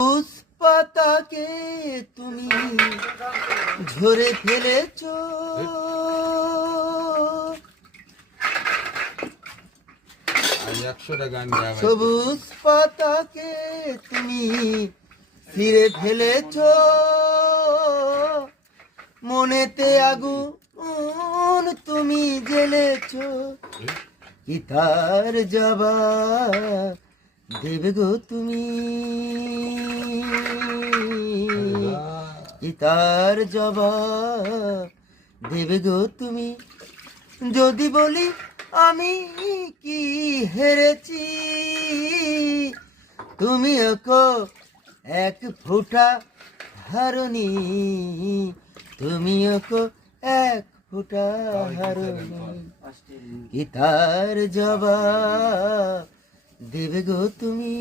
পুষ্পাতাকে তুমি ঝরে ফেলেছ, সবুজ পাতাকে তুমি ছিঁড়ে ফেলেছ, মনেতে আগুন তুমি জ্বেলেছ, কি তার জবাব দেবে গো তুমি, কি তার জবাব দেবে গো তুমি। যদি বলি আমি কি হেরেছি, তুমি ওকো এক ফোঁটা হারনি, তুমি ওকো এক ফোঁটা হারনি, কি তার জবাব দেবে গো তুমি।